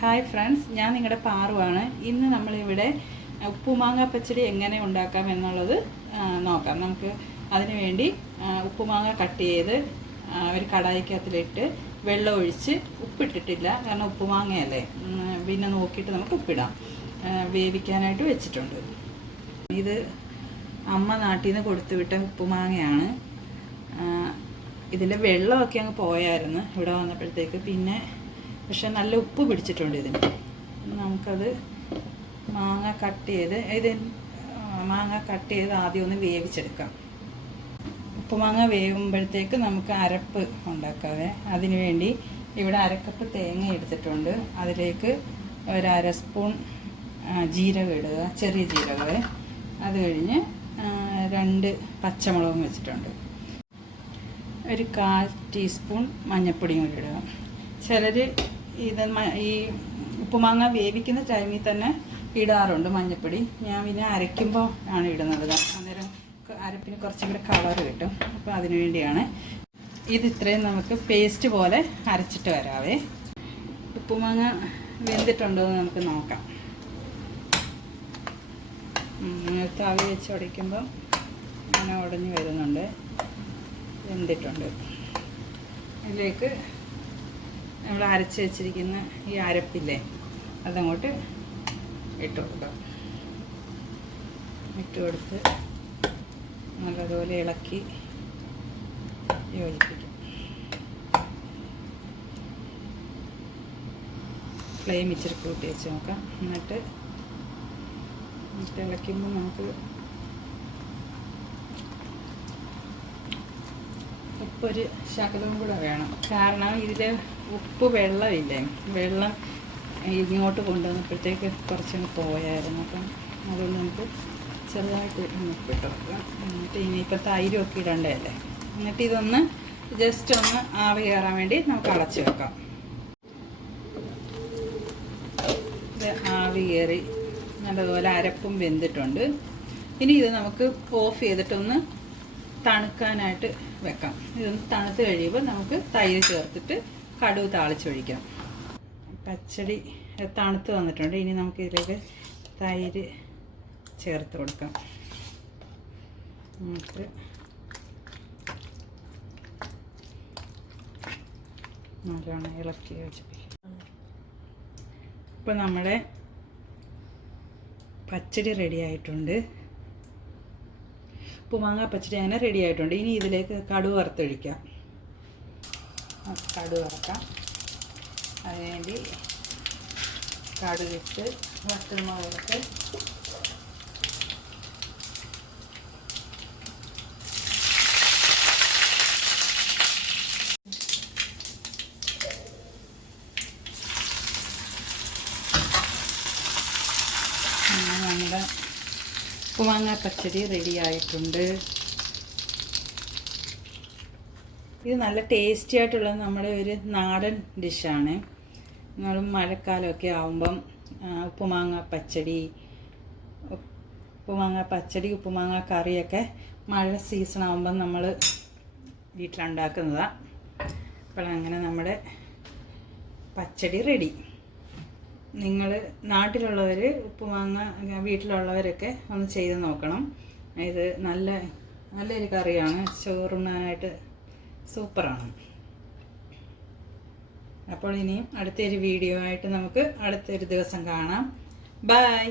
Hi friends, ഞാൻ നിങ്ങളുടെ പാറുവാണ്. ഇന്ന് നമ്മളിവിടെ ഉപ്പുമാങ്ങ പച്ചടി എങ്ങനെ ഉണ്ടാക്കാം എന്നുള്ളത് നോക്കാം. നമുക്ക് അതിനു വേണ്ടി ഉപ്പുമാങ്ങ കട്ട് ചെയ്ത് ഒരു കടായിക്കകത്തിലിട്ട് വെള്ളം ഒഴിച്ച്, ഉപ്പിട്ടിട്ടില്ല കാരണം ഉപ്പുമാങ്ങയല്ലേ, പിന്നെ നോക്കിയിട്ട് നമുക്ക് ഉപ്പിടാം. വേവിക്കാനായിട്ട് വെച്ചിട്ടുണ്ട്. ഇത് അമ്മ നാട്ടിൽ നിന്ന് കൊടുത്തുവിട്ട ഉപ്പുമാങ്ങയാണ്. ഇതിൻ്റെ വെള്ളമൊക്കെ അങ്ങ് പോയായിരുന്നു ഇവിടെ വന്നപ്പോഴത്തേക്ക്. പക്ഷെ നല്ല ഉപ്പ് പിടിച്ചിട്ടുണ്ട് ഇതിന്. നമുക്കത് മാങ്ങ കട്ട് ചെയ്ത് ആദ്യം ഒന്ന് വേവിച്ചെടുക്കാം. ഉപ്പുമാങ്ങ വേവുമ്പോഴത്തേക്ക് നമുക്ക് അരപ്പ് ഉണ്ടാക്കാവേ. അതിനു വേണ്ടി ഇവിടെ അരക്കപ്പ് തേങ്ങ എടുത്തിട്ടുണ്ട്. അതിലേക്ക് ഒരു അര സ്പൂൺ ജീരകം ഇടുക, ചെറിയ ജീരകമേ. അത് കഴിഞ്ഞ് 2 പച്ചമുളകും വെച്ചിട്ടുണ്ട്. ഒരു 1/4 ടീസ്പൂൺ മഞ്ഞൾപ്പൊടിയും കൂടി ഇടുക. ചിലർ ഈ ഉപ്പുമാങ്ങ വേവിക്കുന്ന ടൈമിൽ തന്നെ ഇടാറുണ്ട് മഞ്ഞൾപ്പൊടി. ഞാൻ പിന്നെ അരയ്ക്കുമ്പോൾ ആണ് ഇടുന്നത്. അന്നേരം അരപ്പിന് കുറച്ചും കൂടെ കളർ കിട്ടും. അപ്പോൾ അതിനു വേണ്ടിയാണ്. ഇത്രയും നമുക്ക് പേസ്റ്റ് പോലെ അരച്ചിട്ട് വരാവേ. ഉപ്പുമാങ്ങ വെന്തിട്ടുണ്ടോ എന്ന് നമുക്ക് നോക്കാം. തവി വെച്ച് ഉടയ്ക്കുമ്പം അങ്ങനെ ഉടഞ്ഞ് വരുന്നുണ്ട്. വെന്തിട്ടുണ്ട്. ഇതിലേക്ക് നമ്മൾ അരച്ച് വെച്ചിരിക്കുന്ന ഈ അരപ്പില്ലേ, അതങ്ങോട്ട് ഇട്ട് കൊടുത്ത് നല്ലതുപോലെ ഇളക്കി യോജിപ്പിക്കും. ഫ്ലെയിം ഇച്ചിരി കൂട്ടി വെച്ച് നോക്കാം. എന്നിട്ട് ഇളക്കുമ്പോൾ നമുക്ക് ഉപ്പൊരു ശകലവും കൂടെ വേണം. കാരണം ഇതിൽ ഉപ്പ് വെള്ളമില്ലേ, വെള്ളം ഇങ്ങോട്ട് കൊണ്ടുവന്നപ്പോഴത്തേക്ക് കുറച്ചൊന്ന് പോയായിരുന്നു. അപ്പം അതുകൊണ്ട് നമുക്ക് ചെറുതായിട്ട് ഉപ്പിട്ട് വെക്കാം. എന്നിട്ട് ഇനിയിപ്പോൾ തൈരൊക്കെ ഇടണ്ടല്ലേ. എന്നിട്ട് ഇതൊന്ന് ജസ്റ്റ് ഒന്ന് ആവി കയറാൻ വേണ്ടി നമുക്ക് അടച്ച് വെക്കാം. ഇത് ആവി കയറി നല്ലതുപോലെ അരപ്പും വെന്തിട്ടുണ്ട്. ഇനി ഇത് നമുക്ക് ഓഫ് ചെയ്തിട്ടൊന്ന് തണുക്കാനായിട്ട് വെക്കാം. ഇതൊന്ന് തണുത്ത് കഴിയുമ്പോൾ നമുക്ക് തൈര് ചേർത്തിട്ട് കടുക് താളിച്ചൊഴിക്കാം. പച്ചടി തണുത്ത് വന്നിട്ടുണ്ട്. ഇനി നമുക്ക് ഇതിലേക്ക് തൈര് ചേർത്ത് കൊടുക്കാം. നമുക്ക് നല്ലോണം ഇളക്കി യോജിപ്പിക്കാം. ഇപ്പോൾ നമ്മുടെ പച്ചടി റെഡി ആയിട്ടുണ്ട്. ഉപ്പുമാങ്ങ പച്ചടി അങ്ങനെ റെഡി ആയിട്ടുണ്ട്. ഇനി ഇതിലേക്ക് കടുക് വറുത്തൊഴിക്കാം. കടുക് വറക്കാം. അതിനുവേണ്ടി കടുകിട്ട് വറ്റൽമുളകിട്ട് നമ്മുടെ ഉപ്പുമാങ്ങ പച്ചടി റെഡി ആയിട്ടുണ്ട്. ഇത് നല്ല ടേസ്റ്റി ആയിട്ടുള്ള നമ്മുടെ ഒരു നാടൻ ഡിഷാണ്. നമ്മൾ മഴക്കാലമൊക്കെ ആകുമ്പം ഉപ്പുമാങ്ങ പച്ചടി, ഉപ്പുമാങ്ങ കറിയൊക്കെ മഴ സീസൺ ആകുമ്പം നമ്മൾ വീട്ടിലുണ്ടാക്കുന്നതാണ്. അപ്പോൾ അങ്ങനെ നമ്മുടെ പച്ചടി റെഡി. നിങ്ങൾ നാട്ടിലുള്ളവർ ഉപ്പുമാങ്ങ വീട്ടിലുള്ളവരൊക്കെ ഒന്ന് ചെയ്ത് നോക്കണം. ഇത് നല്ലൊരു കറിയാണ്. ചോറുണ്ണാനായിട്ട് സൂപ്പറാണ്. അപ്പോൾ ഇനിയും അടുത്തൊരു വീഡിയോ ആയിട്ട് നമുക്ക് അടുത്തൊരു ദിവസം കാണാം. ബൈ.